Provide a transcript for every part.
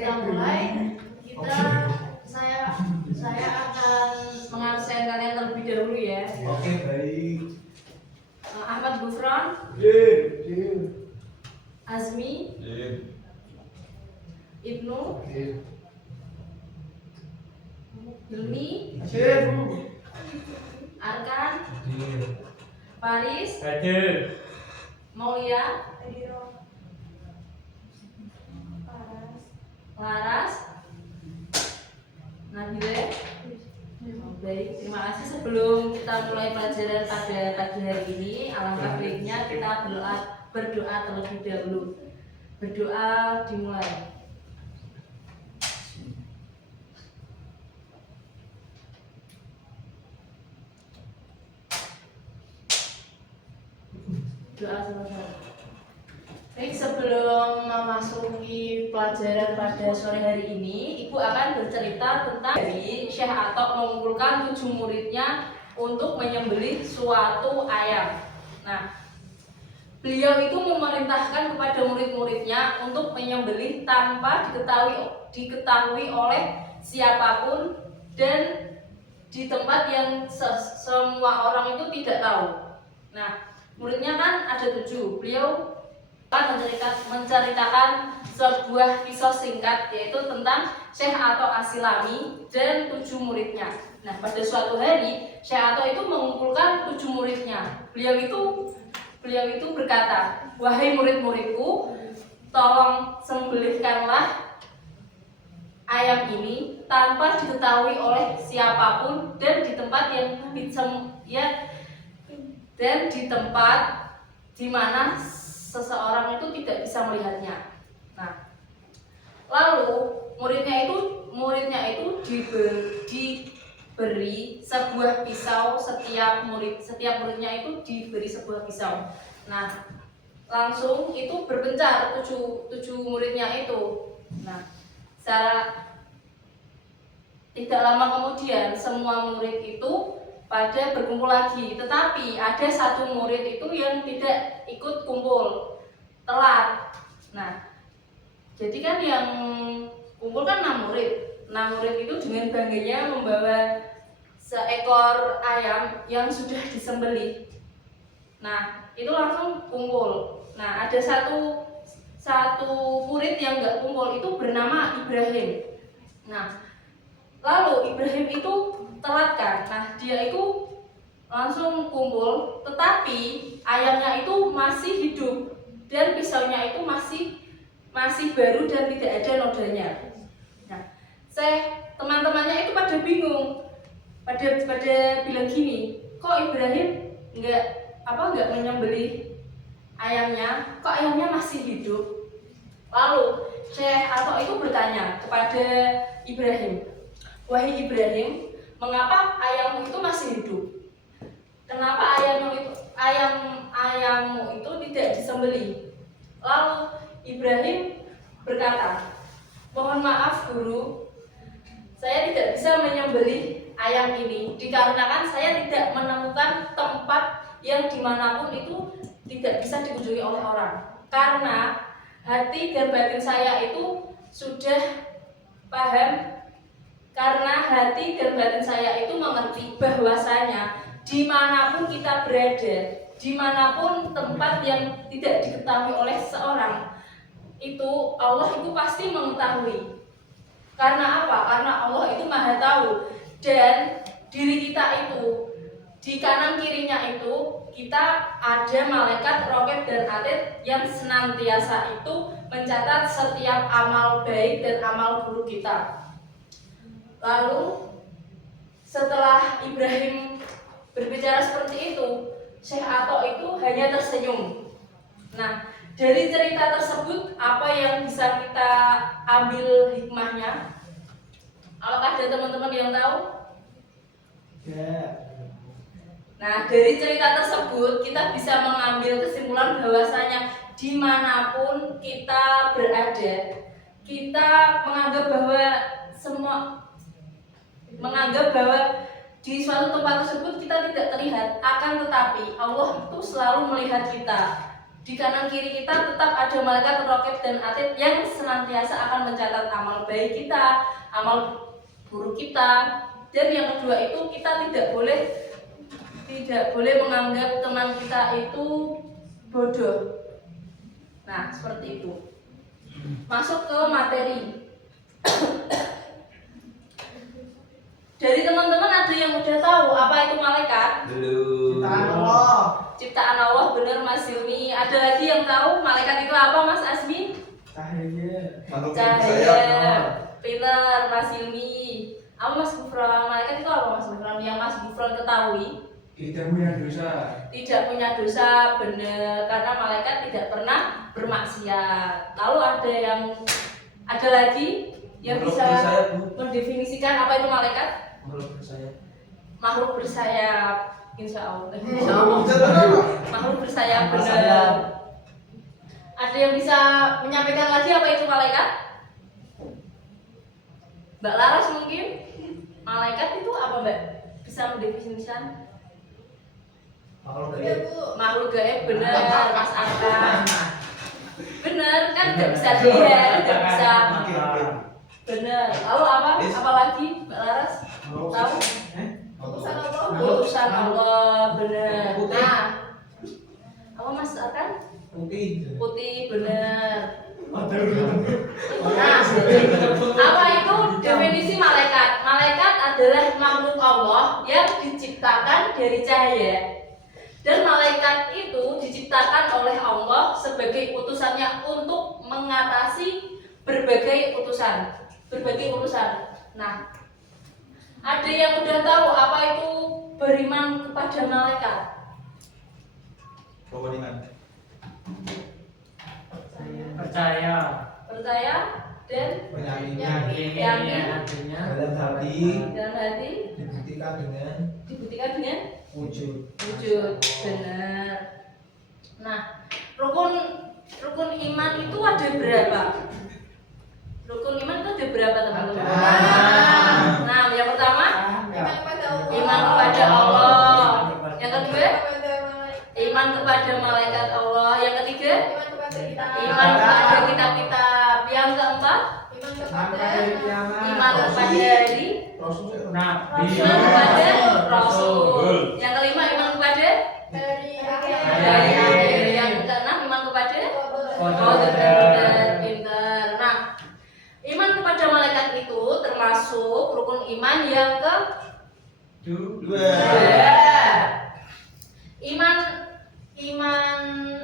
kita mulai, saya akan mengabsen kalian terlebih dahulu ya. Oke, baik. Ahmad Gufron, Ye. Azmi, Ye. Ibnu, Ye. Hilmi, Ye. Arkan, Ye. Faris, Hadir. Maulia, Laras, Nabila. Baik, terima kasih. Sebelum kita mulai pelajaran pada pagi hari ini, alangkah baiknya kita berdoa terlebih dahulu. Berdoa dimulai. Doa sama-sama. Baik, sebelum memasuki pelajaran pada sore hari ini, Ibu akan bercerita tentang dari Syekh Atok mengumpulkan 7 muridnya untuk menyembelih suatu ayam. Nah, beliau itu memerintahkan kepada murid-muridnya untuk menyembelih tanpa diketahui oleh siapapun dan di tempat yang semua orang itu tidak tahu. Nah, muridnya kan ada 7. Beliau akan menceritakan sebuah kisah singkat, yaitu tentang Syekh Atok As-Silami dan 7 muridnya. Nah, pada suatu hari Syekh Atok itu mengumpulkan 7 muridnya. Beliau itu berkata, "Wahai murid-muridku, tolong sembelihkanlah ayam ini tanpa diketahui oleh siapapun dan di tempat di mana seseorang itu tidak bisa melihatnya." Nah, lalu muridnya itu diberi sebuah pisau. Setiap muridnya itu diberi sebuah pisau. Nah, langsung itu berpencar 7 muridnya itu. Nah, tidak lama kemudian semua murid itu pada berkumpul lagi, tetapi ada 1 murid itu yang tidak ikut kumpul, telat. Nah, jadi kan yang kumpul kan 6 murid. 6 murid itu dengan bangganya membawa seekor ayam yang sudah disembelih. Nah, itu langsung kumpul. Nah, ada satu murid yang nggak kumpul, itu bernama Ibrahim. Nah, lalu Ibrahim itu telat kan. Nah, dia itu langsung kumpul, tetapi ayamnya itu masih hidup dan pisaunya itu masih baru dan tidak ada nodanya. Nah, teman-temannya itu pada bingung, pada bilang gini, kok Ibrahim nggak menyembelih ayamnya, kok ayamnya masih hidup? Lalu Syekh Atok itu bertanya kepada Ibrahim, "Wahai Ibrahim, mengapa ayammu itu masih hidup? Kenapa ayammu itu tidak disembelih?" Lalu Ibrahim berkata, "Mohon maaf Guru, saya tidak bisa menyembelih ayam ini dikarenakan saya tidak menemukan tempat yang dimanapun itu tidak bisa dikunjungi oleh orang. Karena hati dan batin saya itu sudah paham, karena hati dan batin saya itu mengerti bahwasanya dimanapun kita berada, dimanapun tempat yang tidak diketahui oleh seseorang, itu Allah itu pasti mengetahui. Karena apa? Karena Allah itu maha tahu, dan diri kita itu di kanan kirinya itu kita ada malaikat, roket dan atid yang senantiasa itu mencatat setiap amal baik dan amal buruk kita." Lalu setelah Ibrahim berbicara seperti itu, Syekh Atok itu hanya tersenyum. Nah, dari cerita tersebut apa yang bisa kita ambil hikmahnya? Apakah ada teman-teman yang tahu? Ya. Nah, dari cerita tersebut kita bisa mengambil kesimpulan bahwasanya dimanapun kita berada, kita menganggap bahwa di suatu tempat tersebut kita tidak terlihat, akan tetapi Allah itu selalu melihat kita Di kanan kiri kita tetap ada malaikat raqib dan atid yang senantiasa akan mencatat amal baik kita, amal buruk kita. Dan yang kedua itu kita tidak boleh menganggap teman kita itu bodoh. Nah, seperti itu. Masuk ke materi. Dari teman-teman ada yang udah tahu apa itu malaikat? Belum. Ciptaan Allah, bener Mas Hilmi. Ada lagi yang tahu malaikat itu apa, Mas Asmi? Makhluk Cahaya. bersayap. Pinter Mas Hilmi. Apa Mas Gufron? Malaikat itu apa Mas Gufron? Yang Mas Gufron ketahui? Tidak punya dosa. Tidak punya dosa, bener. Karena malaikat tidak pernah bermaksiat. Lalu ada lagi yang Makhluk bisa bersayap, Bu. mendefinisikan apa itu malaikat? Makhluk bersayap. Makhluk bersayap. Insya Allah. Makhluk bersayap, bener. Bersayap. Ada yang bisa menyampaikan lagi apa itu malaikat? Mbak Laras mungkin? Malaikat itu apa Mbak? Bisa mendefinisikan? Makhluk gaib. Makhluk gaib, bener Mas Arkan. Bener kan nggak bisa dilihat, nggak bisa. Bener. Lalu apa? Apa lagi Mbak Laras? Tahu? Utusan Allah, bener. Nah, apa Mas Arkan? Putih, bener. Nah, apa itu definisi malaikat? Malaikat adalah makhluk Allah yang diciptakan dari cahaya. Dan malaikat itu diciptakan oleh Allah sebagai utusannya untuk mengatasi berbagai utusan. Nah, ada yang udah tahu apa itu beriman kepada malaikat? Percaya dan Yakin. Dalam hati dibuktikan dibuktikan dengan wujud, wujud. benar. Nah, rukun iman itu ada berapa? Rukun iman itu ada berapa teman-teman? Nah, yang pertama iman kepada Allah. Yang kedua iman kepada malaikat Allah. Yang ketiga iman kepada kitab-kitab. Yang keempat iman kepada hari. Iman kepada Rasul. Yang kelima iman kepada hari akhir. Yang keenam iman kepada pinter. Nah, iman kepada malaikat itu termasuk rukun iman yang kedua.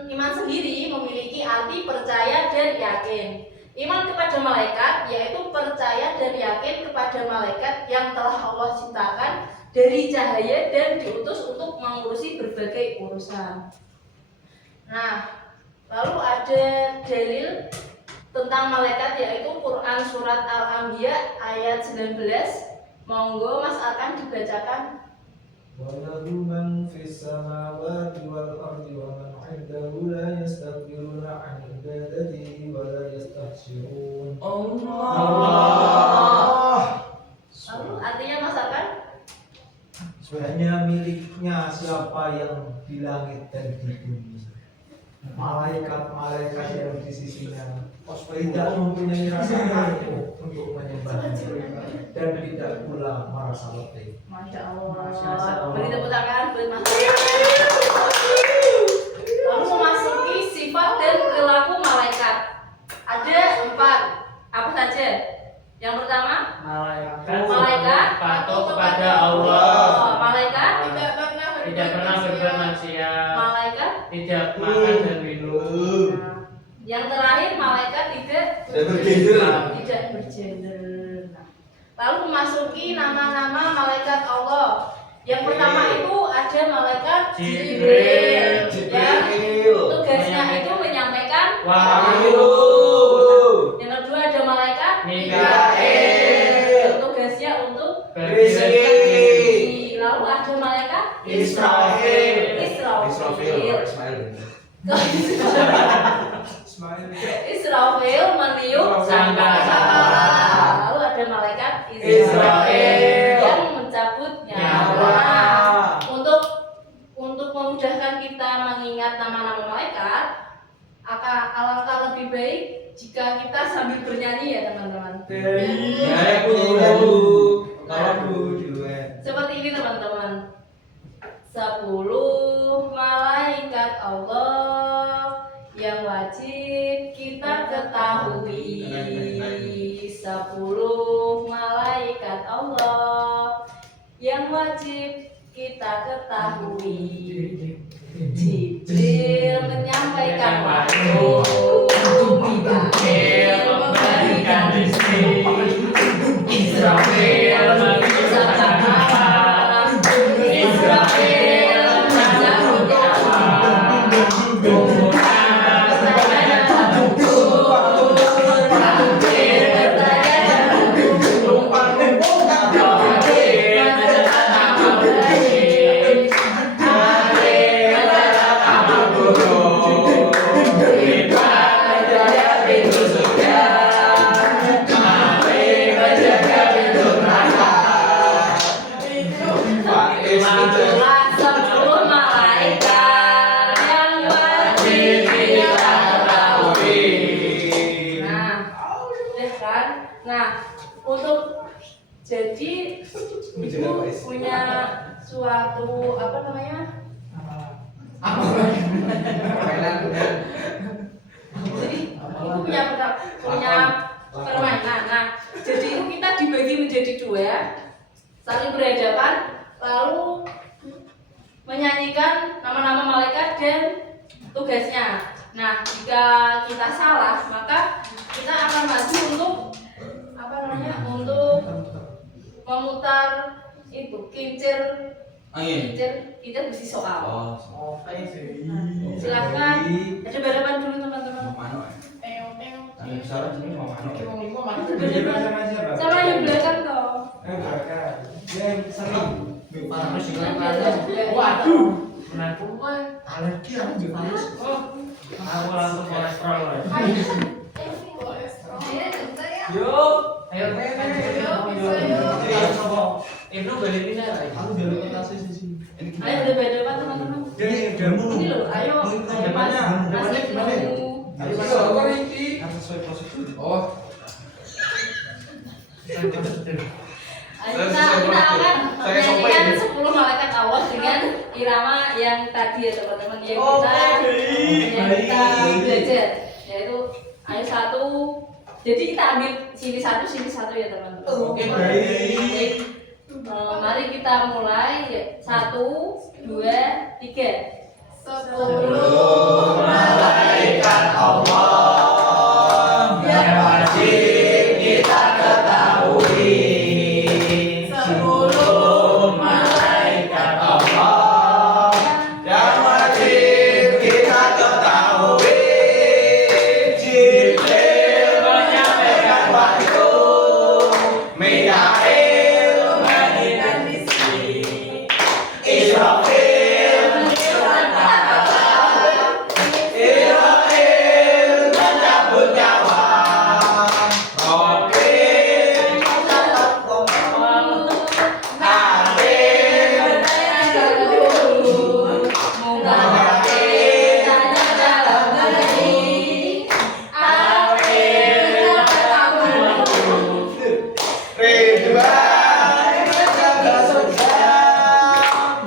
Iman sendiri memiliki arti percaya dan yakin. Iman kepada malaikat yaitu percaya dan yakin kepada malaikat yang telah Allah ciptakan dari cahaya dan diutus untuk mengurusi berbagai urusan. Nah, lalu ada dalil tentang malaikat yaitu Quran surat Al-Anbiya ayat 19. Monggo Mas akan dibacakan. وَلَهُ مَنْ فِي السَّمَاوَاتِ وَالْأَرْضِ وَمَنْ عِنْدَهُ لَا يَسْتَكْبِرُونَ عَنْ عِبَادَتِهِ وَلَا يَسْتَحْسِرُونَ. Allah. Lalu artinya Mas akan? Sebenarnya miliknya siapa yang di langit dan di bumi. Malaikat-malaikat yang di sisinya tidak mempunyai rasa takut untuk menyembahnya dan tidak pula merasa letih. Masya Allah. Beri tepuk tangan buat Mas. Lalu memasuki sifat dan perilaku malaikat. Ada 4. Apa saja? Yang pertama, malaikat patuh kepada Allah, malaikat tidak pernah berbuat maksiat, malaikat tidak makan dan minum. yang terakhir malaikat tidak bergender. Lalu memasuki nama-nama malaikat Allah. Yang pertama itu ada malaikat Jibril yang tugasnya itu menyampaikan Wahyu. Yang kedua ada malaikat Mikail, tugasnya untuk berzikir. Lalu ada malaikat Israfil. Israfil meniup sangkakala. Lalu ada malaikat Israfil yang mencabut nyawa. Untuk memudahkan kita mengingat nama-nama malaikat, Ya, Bu. Tolong Bu duluan. Seperti ini teman-teman. 10 malaikat Allah yang wajib kita ketahui. 10 malaikat Allah yang wajib kita ketahui. Jibril menyampaikan wahyu, Mikail memberikan rezeki, Israfil mengusahakan alam, Israfil mencabut nyawa, Tuhan bertanya dan ukur, Takdir bertanya dan ukur, Takdir mencetak nama baik, Takdir mencetak nama buruk, Lipat menjaga pintu surga, Malik menjaga pintu neraka. Itulah 10 malaikat yang wajib kita ketahui. Nah, udah kan? Nah, untuk jadi ibu punya suatu apa namanya? Jadi ibu punya permainan. Nah, jadi itu kita dibagi menjadi 2, saling berhadapan, lalu menyanyikan nama-nama malaikat dan tugasnya. Nah, jika kita salah, maka kita akan maju untuk apa namanya? Untuk memutar itu kincir kita berisi soal. Silahkan ada berhadapan dulu teman-teman. Sama yang belakang toh. Yang sering. Waduh. Alergi aku virus. Aku langsung kolesterol. Yo, Ayo, Ibnu balik ini lah. Aku jalur kertas sih. ayo udah berhadapan teman-teman. Ini loh, ayo mas, masih mau. Sesuai prosedur. Oh. Ayo kita akan menyanyikan 10 malaikat Allah dengan irama yang tadi ya teman-teman yang kita belajar, yaitu ayo 1. Jadi kita ambil sini 1 ya teman-teman. Oke, baik. Mari kita mulai. 1, 2, 3. 10 malaikat Allah yang wajib kita ketahui. 10 malaikat Allah yang wajib kita ketahui. Jibril menyampaikan wahyu, Mikail memberikan rezeki, Israfil mencabut nyawa, Robil Ridwan menjaga surga,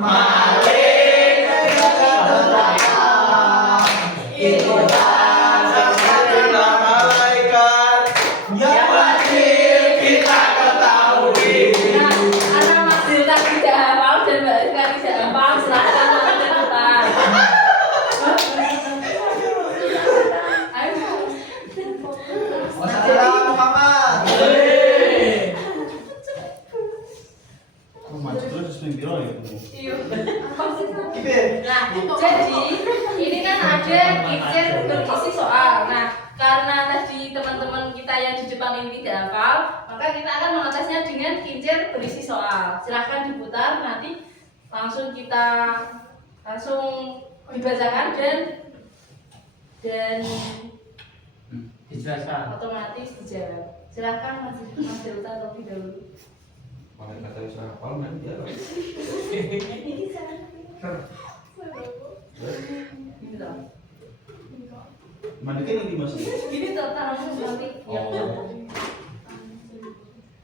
Malik menjaga neraka. Itulah 10 malaikat yang wajib kita ketahui. Karena Mas Dilta tidak hafal dan Mbak Rizka tidak hafal, silahkan teman-teman. Ayo. Wassalamualaikum Muhammad. Iya. Nah, jadi ini kan ada kincir berisi soal. Nah, karena tadi teman-teman kita yang di depan ini tidak hafal, maka kita akan mengetesnya dengan kincir berisi soal. Silahkan diputar, nanti langsung dibacakan dan Dijelaskan. otomatis dijawab. Silahkan Mas Delta terlebih dahulu. Malaikat harus hafal kan dia. Ini loh. Mana kan yang dimaksud? Ini total nanti yang Oh.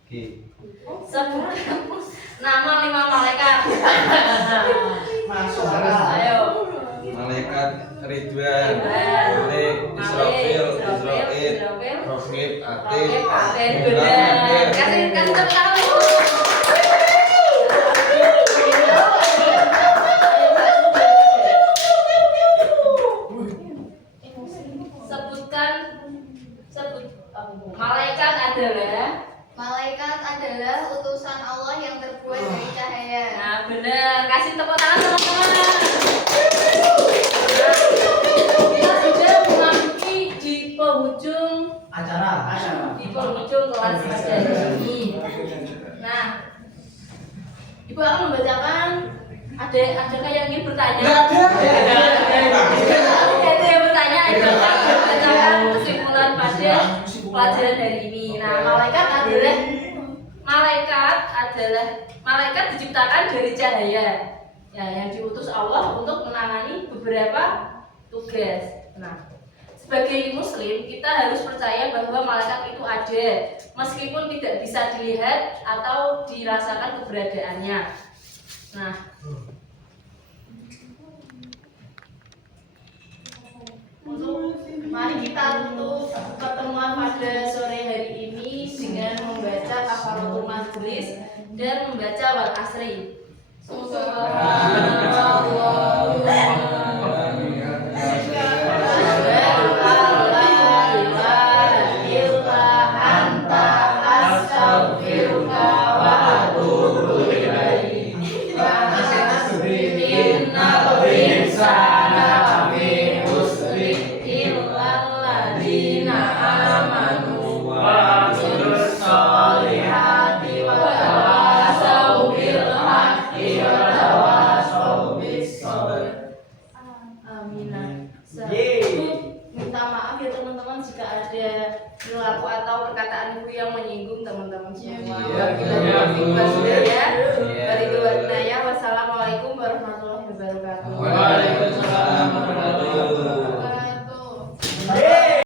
Sebutkan nama 5 malaikat. Masuk. Ayo. Malaikat Ridwan, Ridwan. Malik, Israfil, Israfil, Israil, Rokib, Atik, Oke, Aten, Munkar, benar. Nakir. Kasih tepuk tangan. Malaikat adalah. Malaikat adalah utusan Allah yang terbuat dari cahaya. Nah, benar. Kasih tepuk tangan teman-teman. Nah, kita sudah memasuki di penghujung Acara. di penghujung kelas pada hari ini. Nah, Ibu akan membacakan. Adakah yang ingin bertanya? Ada yang bertanya. Ibu akan membacakan kesimpulan pada pelajaran hari ini. Nah, malaikat diciptakan dari cahaya. Ya, yang diutus Allah untuk menangani beberapa tugas. Nah, sebagai muslim kita harus percaya bahwa malaikat itu ada meskipun tidak bisa dilihat atau dirasakan keberadaannya. Nah, mari kita tutup pertemuan pada sore hari ini dengan membaca kafaratul majlis dan membaca wal asri. Minta maaf ya teman-teman jika ada perilaku atau perkataan ibu yang menyinggung teman-teman semua. Iya, Bu.